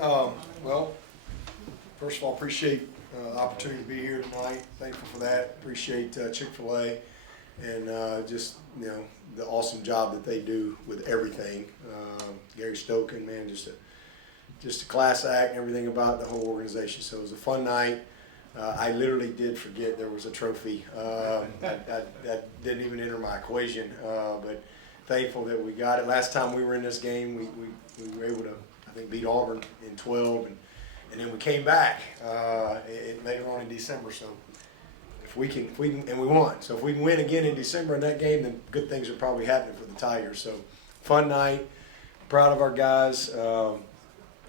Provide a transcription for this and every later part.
Well, first of all, appreciate the opportunity to be here tonight. Thankful for that. Appreciate Chick-Fil-A and just the awesome job that they do with everything. Gary Stoken, man, just a class act and everything about the whole organization. So it was a fun night. I literally did forget there was a trophy. That didn't even enter my equation, but thankful that we got it. Last time we were in this game, we were able to, I think, beat Auburn in 12, and then we came back. It later on in December, so if we can, and we won. So if we can win again in December in that game, then good things are probably happening for the Tigers. So fun night. Proud of our guys.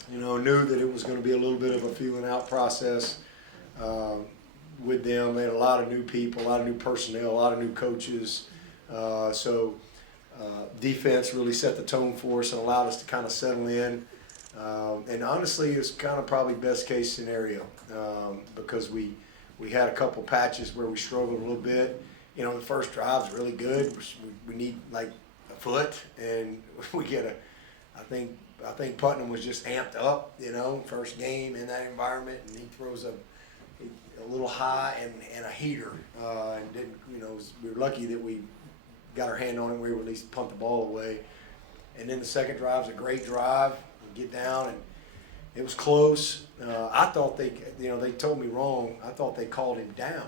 Knew that it was going to be a little bit of a feeling out process with them. They had a lot of new people, a lot of new personnel, a lot of new coaches. Defense really set the tone for us and allowed us to kind of settle in. And honestly, it's kind of probably best case scenario because we had a couple patches where we struggled a little bit. The first drive's really good. We need like a foot, and we get I think Putnam was just amped up, first game in that environment, and he throws a little high and a heater, and didn't, we were lucky that we got our hand on it. We were at least punt the ball away. And then the second drive's a great drive. We get down, and it was close. I thought they told me wrong. I thought they called him down.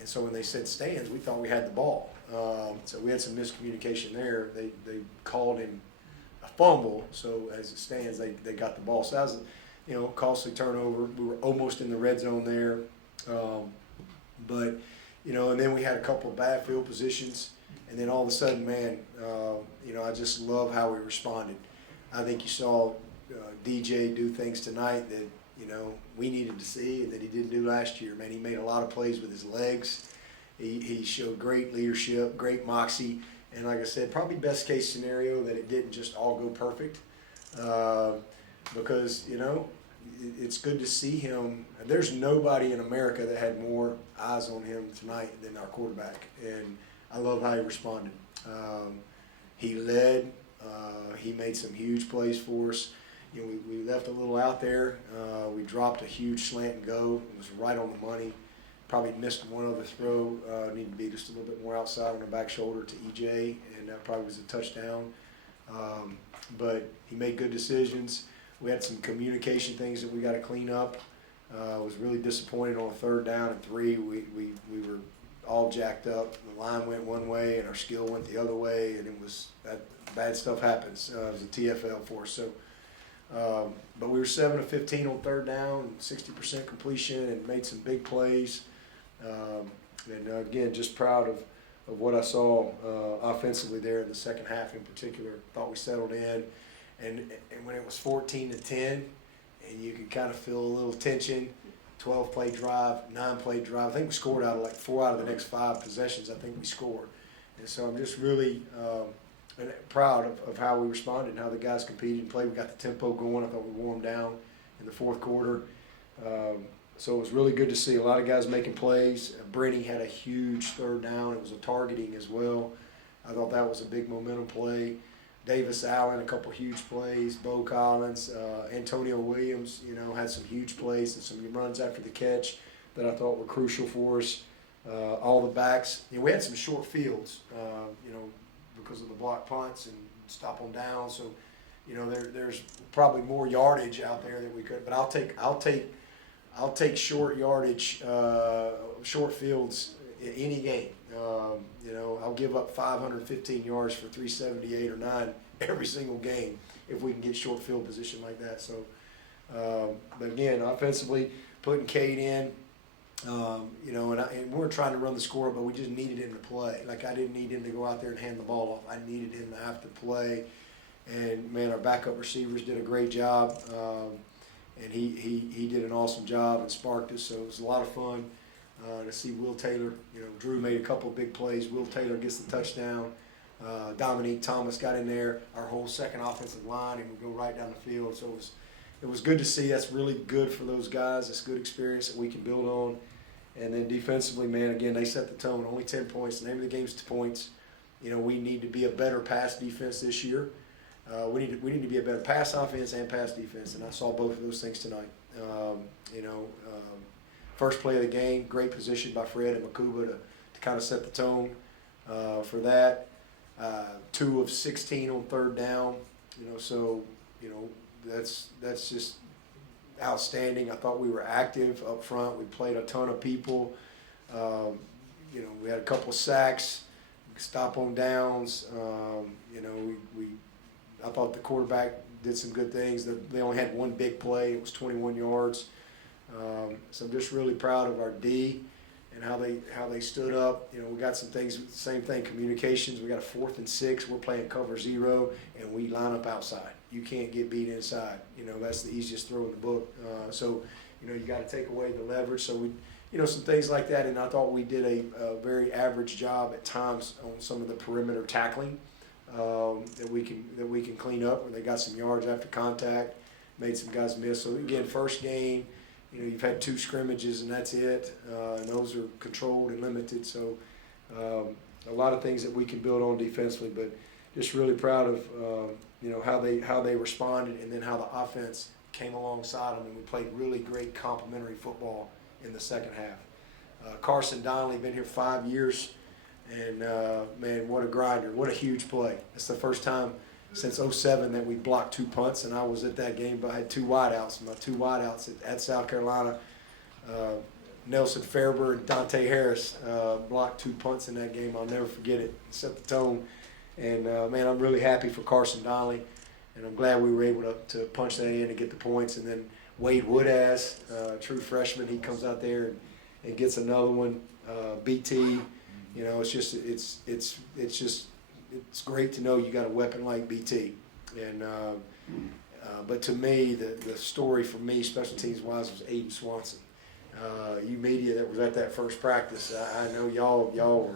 And so when they said stands, we thought we had the ball. So we had some miscommunication there. They called him a fumble. So as it stands, they got the ball. So that was a costly turnover. We were almost in the red zone there. And then we had a couple of bad field positions. And then all of a sudden, man, I just love how we responded. I think you saw DJ do things tonight that, we needed to see and that he didn't do last year. Man, he made a lot of plays with his legs. He showed great leadership, great moxie. And like I said, probably best case scenario that it didn't just all go perfect because, it's good to see him. There's nobody in America that had more eyes on him tonight than our quarterback. And I love how he responded. He led. He made some huge plays for us. We left a little out there. We dropped a huge slant and go. It was right on the money. Probably missed one other throw. Needed to be just a little bit more outside on the back shoulder to EJ, and that probably was a touchdown. But he made good decisions. We had some communication things that we got to clean up. Was really disappointed on a 3rd down and 3. We were all jacked up. The line went one way and our skill went the other way, and it was that bad stuff happens. It was a TFL for us. So, but we were 7 of 15 on 3rd down, 60% completion, and made some big plays. Again, just proud of what I saw offensively there in the second half in particular. Thought we settled in, and when it was 14-10, and you could kind of feel a little tension. 12-play drive, 9-play drive. I think we scored out of 4 out of the next 5 possessions. I think we scored. And so I'm just really proud of how we responded and how the guys competed and played. We got the tempo going. I thought we wore them down in the 4th quarter. So it was really good to see a lot of guys making plays. Brittany had a huge 3rd down. It was a targeting as well. I thought that was a big momentum play. Davis Allen, a couple huge plays. Bo Collins, Antonio Williams, had some huge plays and some runs after the catch that I thought were crucial for us. All the backs, we had some short fields, because of the block punts and stop on down. So, there's probably more yardage out there that we could. But I'll take short yardage, short fields in any game. I'll give up 515 yards for 378 or 9 every single game if we can get short field position like that. So, but again, offensively, putting Cade in, and we we're trying to run the score, but we just needed him to play. Like, I didn't need him to go out there and hand the ball off. I needed him to have to play. And, man, our backup receivers did a great job. And he did an awesome job and sparked us, so it was a lot of fun. To see Will Taylor, Drew made a couple of big plays. Will Taylor gets the touchdown. Dominique Thomas got in there, our whole second offensive line, and we go right down the field. So it was good to see. That's really good for those guys. It's good experience that we can build on. And then defensively, man, again, they set the tone. Only 10 points. The name of the game is 2 points. We need to be a better pass defense this year. we need to be a better pass offense and pass defense, and I saw both of those things tonight. First play of the game, great position by Fred and Makuba to kind of set the tone for that. 2 of 16 on third down, that's just outstanding. I thought we were active up front. We played a ton of people. We had a couple of sacks, stop on downs. I thought the quarterback did some good things. They only had one big play. It was 21 yards. So I'm just really proud of our D and how they stood up. We got some things, same thing, communications. We got a 4th and 6. We're playing cover 0, and we line up outside. You can't get beat inside. That's the easiest throw in the book. You got to take away the leverage. So we, some things like that. And I thought we did a very average job at times on some of the perimeter tackling that we can clean up, where they got some yards after contact, made some guys miss. So again, first game, you've had 2 scrimmages and that's it, and those are controlled and limited. So a lot of things that we can build on defensively, but just really proud of how they responded, and then how the offense came alongside them, and we played really great complementary football in the second half. Carson Donnelly, been here 5 years, and man, what a grinder, what a huge play. It's the first time since '07 that we blocked 2 punts, and I was at that game, but I had 2 wideouts. My 2 wideouts at South Carolina, Nelson Fairber and Dante Harris blocked 2 punts in that game. I'll never forget it. It set the tone. And, man, I'm really happy for Carson Donnelly, and I'm glad we were able to punch that in and get the points. And then Wade Woodaz, true freshman, he comes out there and gets another one. BT, it's great to know you got a weapon like BT. And but to me, the story for me, special teams wise, was Aiden Swanson. You media that was at that first practice, I know y'all were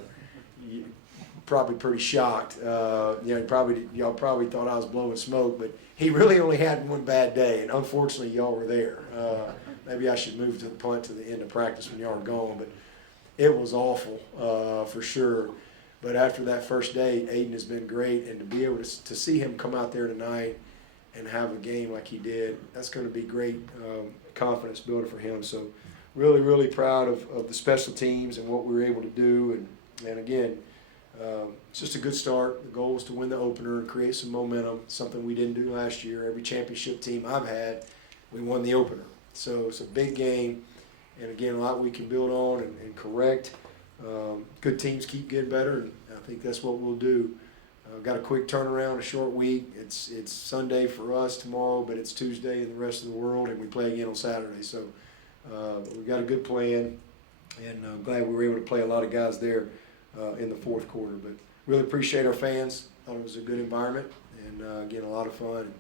probably pretty shocked. Y'all probably thought I was blowing smoke, but he really only had one bad day, and unfortunately y'all were there. Maybe I should move to the punt to the end of practice when y'all were gone, but it was awful for sure. But after that first day, Aiden has been great, and to be able to see him come out there tonight and have a game like he did, that's going to be great confidence builder for him. So really, really proud of the special teams and what we were able to do. And again, it's just a good start. The goal was to win the opener and create some momentum, something we didn't do last year. Every championship team I've had, we won the opener. So it's a big game, and again, a lot we can build on and correct. Good teams keep getting better, and I think that's what we'll do. Got a quick turnaround, a short week. It's Sunday for us tomorrow, but it's Tuesday in the rest of the world, and we play again on Saturday. So we've got a good plan, and I'm glad we were able to play a lot of guys there in the fourth quarter. But really appreciate our fans. Thought it was a good environment, and again, a lot of fun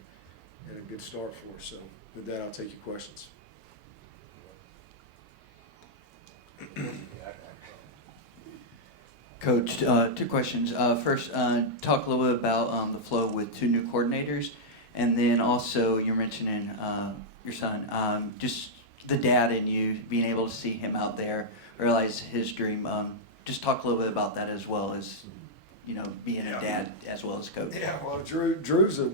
and a good start for us. So with that, I'll take your questions. Coach, 2 questions. First, talk a little bit about the flow with 2 new coordinators, and then also you're mentioning your son, just the dad in you, being able to see him out there, realize his dream. Just talk a little bit about that, as well as being a dad as well as coach. Yeah, well, Drew's a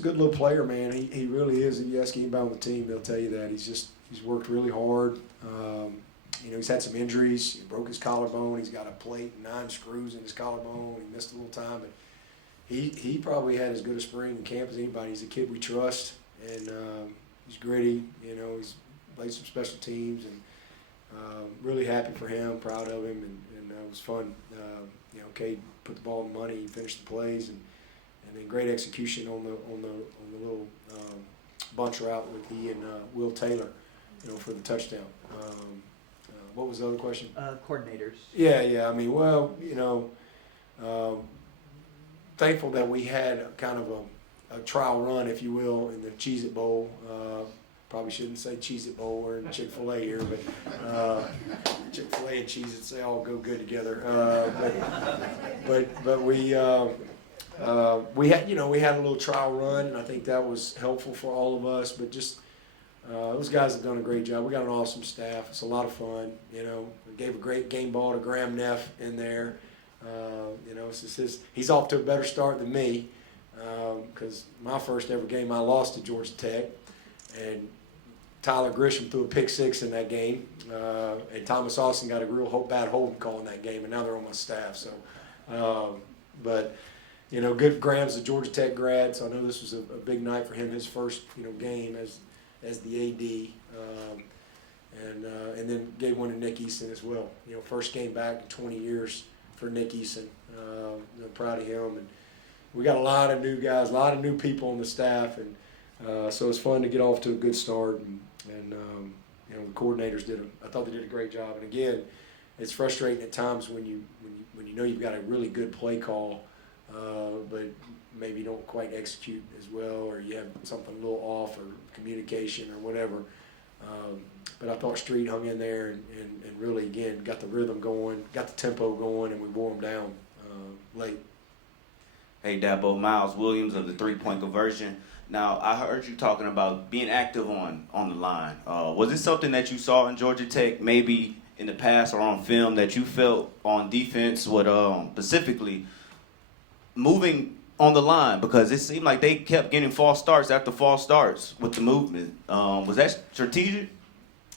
good little player, man. He really is. If you ask anybody on the team, they'll tell you that. He's worked really hard. He's had some injuries. He broke his collarbone. He's got a plate and 9 screws in his collarbone. He missed a little time, but he probably had as good a spring in camp as anybody. He's a kid we trust, and he's gritty. He's played some special teams, and really happy for him. Proud of him, and it was fun. Cade put the ball in the money. He finished the plays, and then great execution on the little bunch route with he and Will Taylor, for the touchdown. What was the other question? Coordinators. Yeah. I mean, well, thankful that we had kind of a trial run, if you will, in the Cheez-It Bowl. Probably shouldn't say Cheez-It Bowl. We're in Chick-Fil-A here, but Chick-Fil-A and Cheez-Its, they all go good together. But we had a little trial run, and I think that was helpful for all of us. But just those guys have done a great job. We got an awesome staff. It's a lot of fun. We gave a great game ball to Graham Neff in there. He's off to a better start than me. because my first ever game I lost to Georgia Tech, and Tyler Grisham threw a pick six in that game, and Thomas Austin got a real bad holding call in that game, and now they're on my staff. So, but you know, good. Graham's a Georgia Tech grad, so I know this was a big night for him. His first game as the AD, and then gave one to Nick Eason as well. First game back in 20 years for Nick Eason. Proud of him, and we got a lot of new guys, a lot of new people on the staff, and so it's fun to get off to a good start. And the coordinators I thought they did a great job. And again, it's frustrating at times when you know you've got a really good play call, but maybe you don't quite execute as well, or you have something a little off, or communication, or whatever. But I thought Street hung in there and really, again, got the rhythm going, got the tempo going, and we wore them down late. Hey, Dabo, Miles Williams of the three-point conversion. Now, I heard you talking about being active on the line. Was it something that you saw in Georgia Tech, maybe in the past or on film, that you felt on defense would specifically moving on the line? Because it seemed like they kept getting false starts after false starts with the movement. Was that strategic?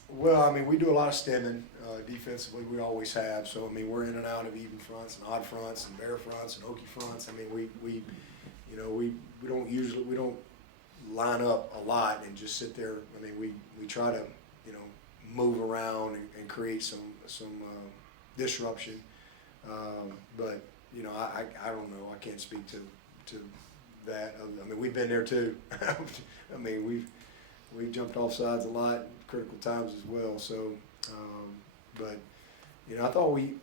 Well, I mean, we do a lot of stemming defensively. We always have. So, I mean, we're in and out of even fronts and odd fronts and bear fronts and okie fronts. I mean, we don't line up a lot and just sit there. I mean, we try to move around and create some disruption. But I don't know. I can't speak to that. I mean, we've been there too. I mean, we've jumped off sides a lot, critical times as well. So, but I thought we,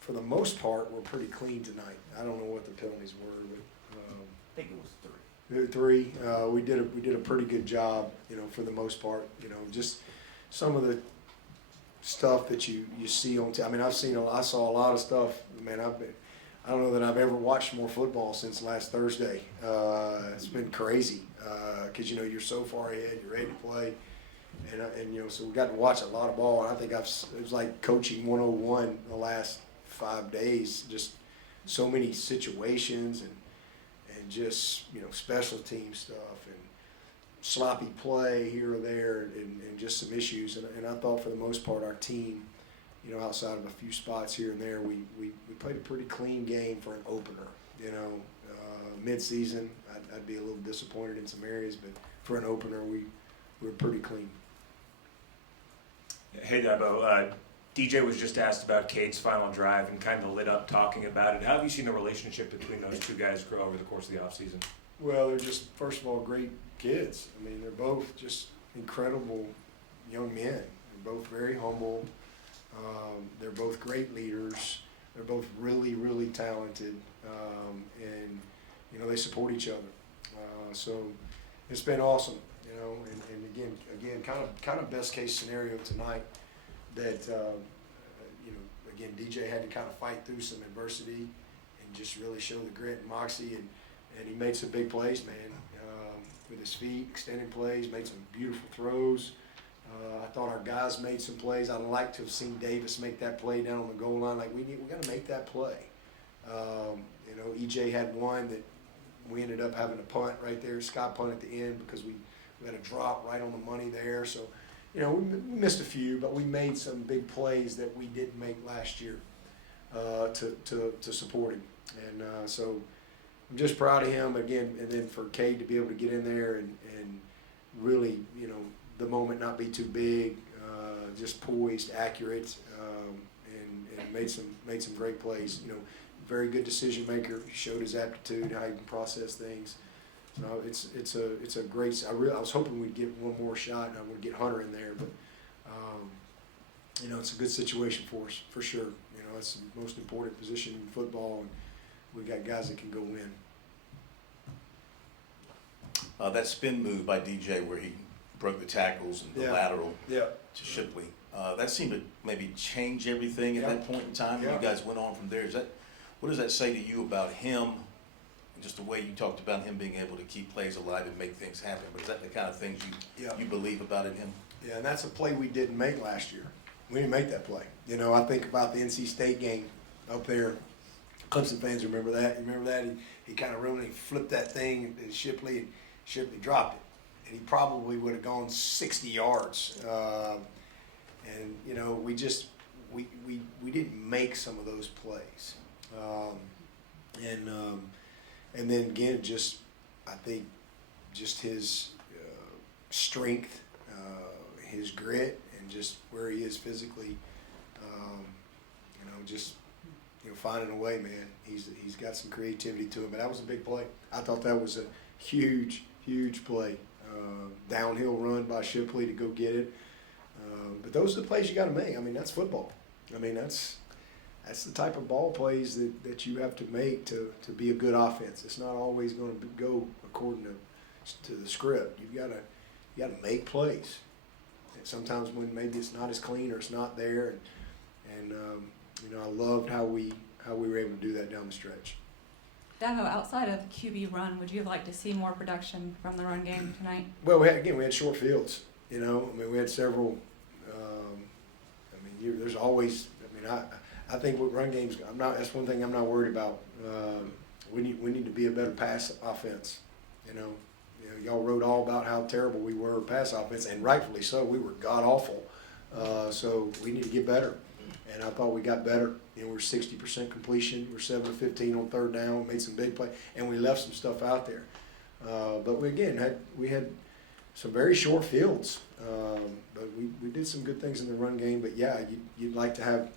for the most part, were pretty clean tonight. I don't know what the penalties were, but I think it was 3. Three. We did a pretty good job, for the most part. Just some of the stuff that you see on. I mean, I saw a lot of stuff. Man, I don't know that I've ever watched more football since last Thursday. It's been crazy because you're so far ahead, you're ready to play, and so we got to watch a lot of ball. And I think it was like coaching 101 the last 5 days. Just so many situations and just special team stuff and sloppy play here or there and just some issues. And I thought for the most part our team, outside of a few spots here and there, we played a pretty clean game for an opener. Mid-season, I'd be a little disappointed in some areas, but for an opener, we were pretty clean. Hey, Dabo. DJ was just asked about Cade's final drive and kind of lit up talking about it. How have you seen the relationship between those two guys grow over the course of the offseason? Well, they're just, first of all, great kids. I mean, they're both just incredible young men. They're both very humble. They're both great leaders. They're both really, really talented, and they support each other. So it's been awesome, and again, kind of best case scenario tonight that again DJ had to kind of fight through some adversity and just really show the grit and moxie, and he made some big plays, man, with his feet, extended plays, made some beautiful throws. I thought our guys made some plays. I'd like to have seen Davis make that play down on the goal line. Like, we got to make that play. EJ had one that we ended up having a punt right there. Scott punt at the end because we had a drop right on the money there. So, we missed a few, but we made some big plays that we didn't make last year to support him. And so I'm just proud of him again. And then for Cade to be able to get in there and really, the moment not be too big, just poised, accurate, and made some great plays. Very good decision maker. Showed his aptitude, how he can process things. So it's a great. I was hoping we'd get one more shot, and I would get Hunter in there, but it's a good situation for us for sure. It's the most important position in football, and we got guys that can go win. That spin move by DJ where he broke the tackles and the lateral to Shipley. That seemed to maybe change everything at that point in time. You guys went on from there. What does that say to you about him and just the way you talked about him being able to keep plays alive and make things happen? But is that the kind of things you believe about in him? Yeah, and that's a play we didn't make last year. We didn't make that play. I think about the NC State game up there, Clemson fans remember that. You remember that? He kind of ruined it. He flipped that thing at Shipley, and Shipley dropped it. And he probably would have gone 60 yards. And, you know, we didn't make some of those plays. And then again, just I think just his strength, his grit, and just where he is physically, you know, just finding a way, man. He's got some creativity to him, but that was a big play. I thought that was a huge play. Downhill run by Shipley to go get it. But those are the plays you got to make. I mean, that's football. I mean, that's the type of ball plays that you have to make to be a good offense. It's not always going to go according to the script. You got to make plays. And sometimes when maybe it's not as clean or it's not there, and you know, I loved how we were able to do that down the stretch. Dabo, outside of QB run, would you have liked to see more production from the run game tonight? Well, we had short fields. You know, I mean, we had several. I mean, there's always. I mean, I think with run games, that's one thing I'm not worried about. We need to be a better pass offense. You know, y'all wrote all about how terrible we were pass offense, and rightfully so. We were god awful. So we need to get better. And I thought we got better. You know, we're 60% completion. We're 7 of 15 on third down. Made some big plays, and we left some stuff out there. But we had some very short fields. But we did some good things in the run game. But yeah, you'd like to have,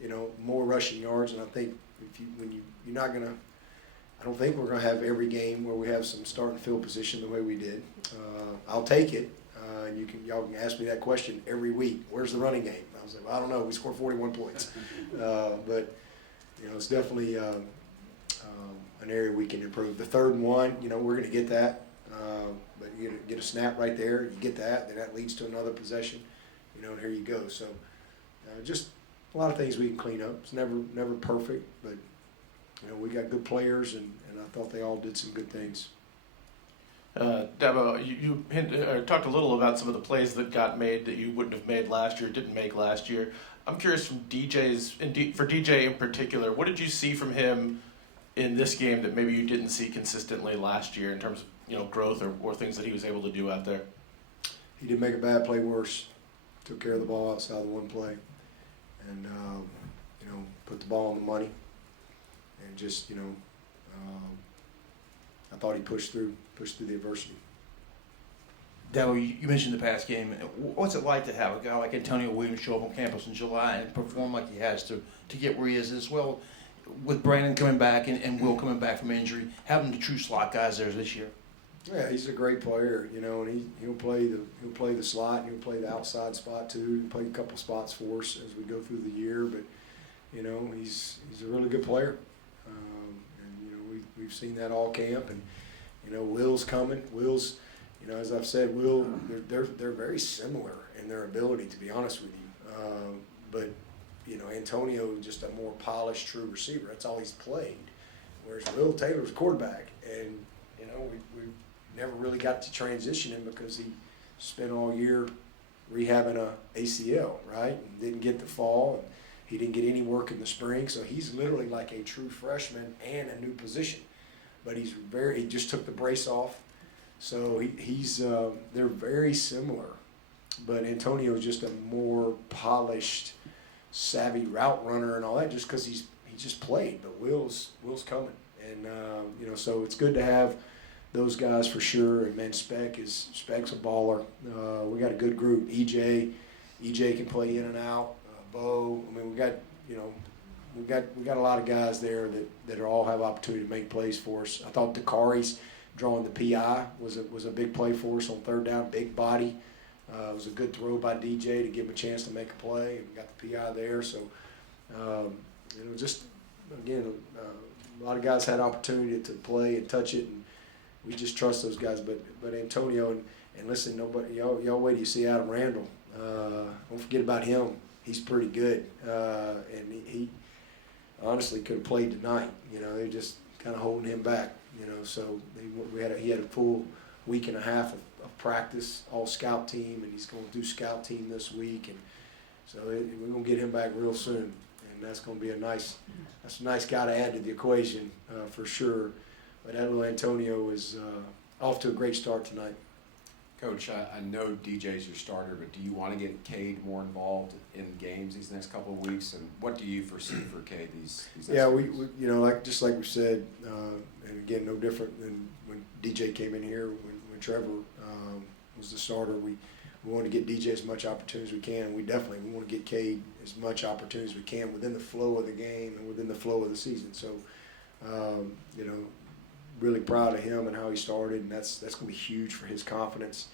you know, more rushing yards. And I think you're not gonna. I don't think we're gonna have every game where we have some starting field position the way we did. I'll take it. And y'all can ask me that question every week. Where's the running game? I was like, well, I don't know. We scored 41 points, but you know, it's definitely an area we can improve. The 3rd and 1, you know, we're going to get that, but you get a snap right there. You get that, then that leads to another possession. You know, and here you go. So, just a lot of things we can clean up. It's never perfect, but you know, we got good players, and I thought they all did some good things. Dabo, you talked a little about some of the plays that got made that you wouldn't have made last year, didn't make last year. I'm curious for DJ in particular, what did you see from him in this game that maybe you didn't see consistently last year in terms of, you know, growth or things that he was able to do out there? He didn't make a bad play worse. Took care of the ball outside the one play, and you know, put the ball on the money, and just, you know, I thought he pushed through the adversity. Dabo, you mentioned the past game. What's it like to have a guy like Antonio Williams show up on campus in July and perform like he has to get where he is, as well with Brandon coming back and Will coming back from injury, having the true slot guys there this year? Yeah, he's a great player, you know, and he'll play the slot, and he'll play the outside spot too. He'll play a couple spots for us as we go through the year, but you know, he's a really good player, and you know, we've seen that all camp. And you know, Will's coming. Will's, you know, as I've said, they're very similar in their ability, to be honest with you. But you know, Antonio just a more polished, true receiver. That's all he's played. Whereas Will Taylor's quarterback, and you know, we never really got to transition him because he spent all year rehabbing a ACL, right? And didn't get the fall, and he didn't get any work in the spring. So he's literally like a true freshman and a new position. But he just took the brace off. So they're very similar. But Antonio's just a more polished, savvy route runner and all that, just because he just played. But Will's coming. And, you know, so it's good to have those guys for sure. And man, Speck's a baller. We got a good group. EJ can play in and out. Bo, I mean, we got, you know, we got a lot of guys there that all have opportunity to make plays for us. I thought Dakari's drawing the PI was a big play for us on third down, big body. It was a good throw by DJ to give him a chance to make a play. We got the PI there, so you know, just again, a lot of guys had opportunity to play and touch it, and we just trust those guys. But Antonio and listen, nobody y'all wait till you see Adam Randall. Don't forget about him. He's pretty good, and he honestly could have played tonight. You know, they're just kind of holding him back. You know, so he had a full week and a half of practice, all scout team, and he's going to do scout team this week, and so we're going to get him back real soon. and that's going to be that's a nice guy to add to the equation for sure. But Edwin Antonio is off to a great start tonight. Coach, I know DJ's your starter, but do you want to get Cade more involved in games these next couple of weeks? And what do you foresee for Cade these next Yeah, few we weeks? you know, just like we said, and again, no different than when DJ came in here, when Trevor was the starter. We want to get DJ as much opportunity as we can. We want to get Cade as much opportunity as we can within the flow of the game and within the flow of the season. So, you know, really proud of him and how he started, and that's going to be huge for his confidence.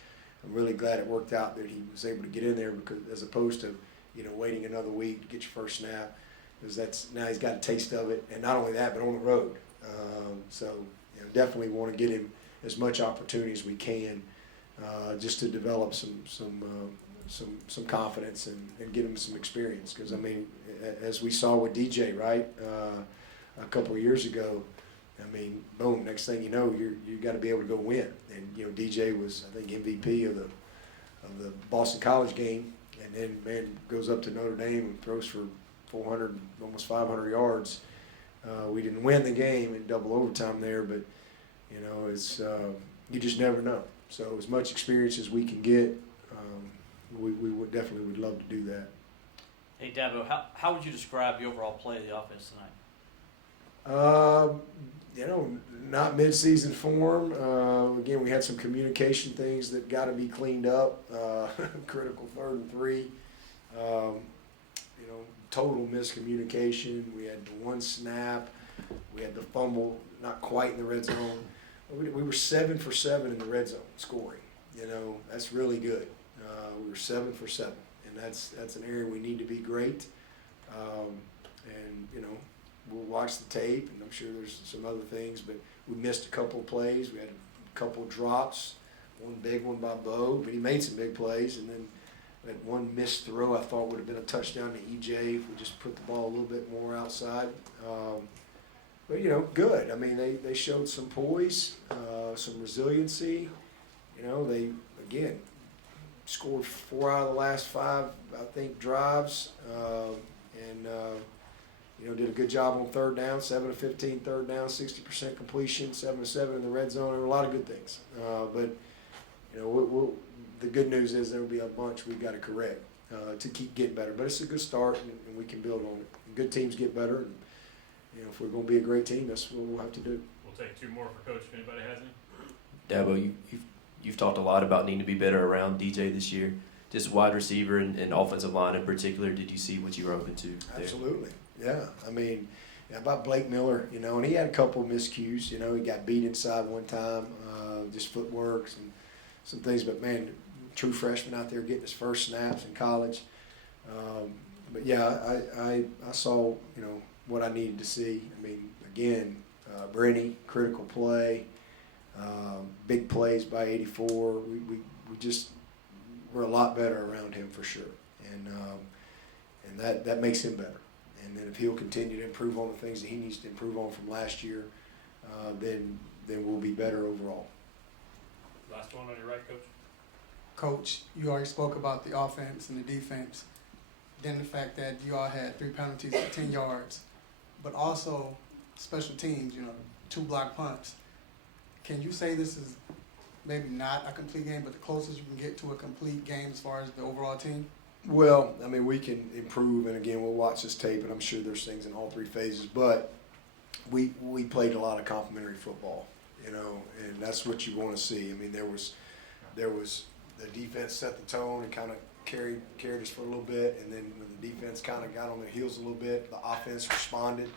I'm really glad it worked out that he was able to get in there, because as opposed to, you know, waiting another week to get your first snap, because now he's got a taste of it, and not only that, but on the road. So, you know, definitely want to get him as much opportunity as we can, just to develop some confidence and get him some experience. Because I mean, as we saw with DJ, right, a couple of years ago. I mean, boom! Next thing you know, you got to be able to go win. And you know, DJ was, I think, MVP of the Boston College game, and then man goes up to Notre Dame and throws for 400, almost 500 yards. We didn't win the game in double overtime there, but you know, it's you just never know. So as much experience as we can get, we would definitely love to do that. Hey Dabo, how would you describe the overall play of the offense tonight? You know, not mid-season form. Again, we had some communication things that got to be cleaned up. Critical 3rd and 3. You know, total miscommunication. We had the one snap. We had the fumble, not quite in the red zone. We were 7 for 7 in the red zone scoring. You know, that's really good. We were 7 for 7, and that's an area we need to be great. And you know, we'll watch the tape, and I'm sure there's some other things, but we missed a couple of plays. We had a couple of drops, one big one by Bo, but he made some big plays, and then we had one missed throw I thought would have been a touchdown to EJ if we just put the ball a little bit more outside. But, you know, good. I mean, they showed some poise, some resiliency. You know, they, again, scored 4 out of the last 5, I think, drives, and you know, did a good job on 3rd down, 7 of 15 3rd down, 60% completion, 7 of 7 in the red zone. There were a lot of good things. But, you know, the good news is there will be a bunch we've got to correct to keep getting better. But it's a good start, and we can build on it. Good teams get better. And, you know, if we're going to be a great team, that's what we'll have to do. We'll take 2 more for Coach if anybody has any. Dabo, you've talked a lot about needing to be better around DJ this year. Just wide receiver and offensive line in particular, did you see what you were open to there? Absolutely. Yeah, I mean, about Blake Miller, you know, and he had a couple of miscues. You know, he got beat inside one time, just footwork and some things. But man, true freshman out there getting his first snaps in college. But yeah, I saw, you know, what I needed to see. I mean, again, Brenny, critical play, big plays by 84. We just we're a lot better around him for sure, and that makes him better. And then if he'll continue to improve on the things that he needs to improve on from last year, then we'll be better overall. Last one on your right, Coach. Coach, you already spoke about the offense and the defense. Then the fact that you all had 3 penalties for 10 yards, but also special teams, you know, 2 block punts. Can you say this is maybe not a complete game, but the closest you can get to a complete game as far as the overall team? Well, I mean, we can improve, and again, we'll watch this tape, and I'm sure there's things in all 3 phases, but we played a lot of complimentary football, you know, and that's what you want to see. I mean, there was the defense set the tone and kind of carried us for a little bit, and then when the defense kind of got on their heels a little bit, the offense responded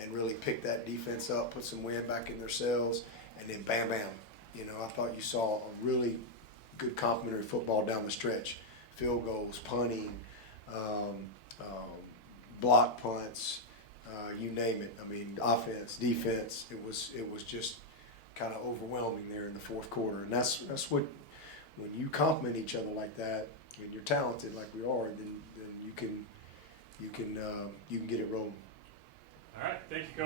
and really picked that defense up, put some wind back in their sails, and then bam, bam. You know, I thought you saw a really good complimentary football down the stretch. Field goals, punting, block punts, you name it. I mean, offense, defense. It was just kind of overwhelming there in the 4th quarter, and that's what, when you compliment each other like that, and you're talented like we are, then you can get it rolling. All right, thank you, Coach.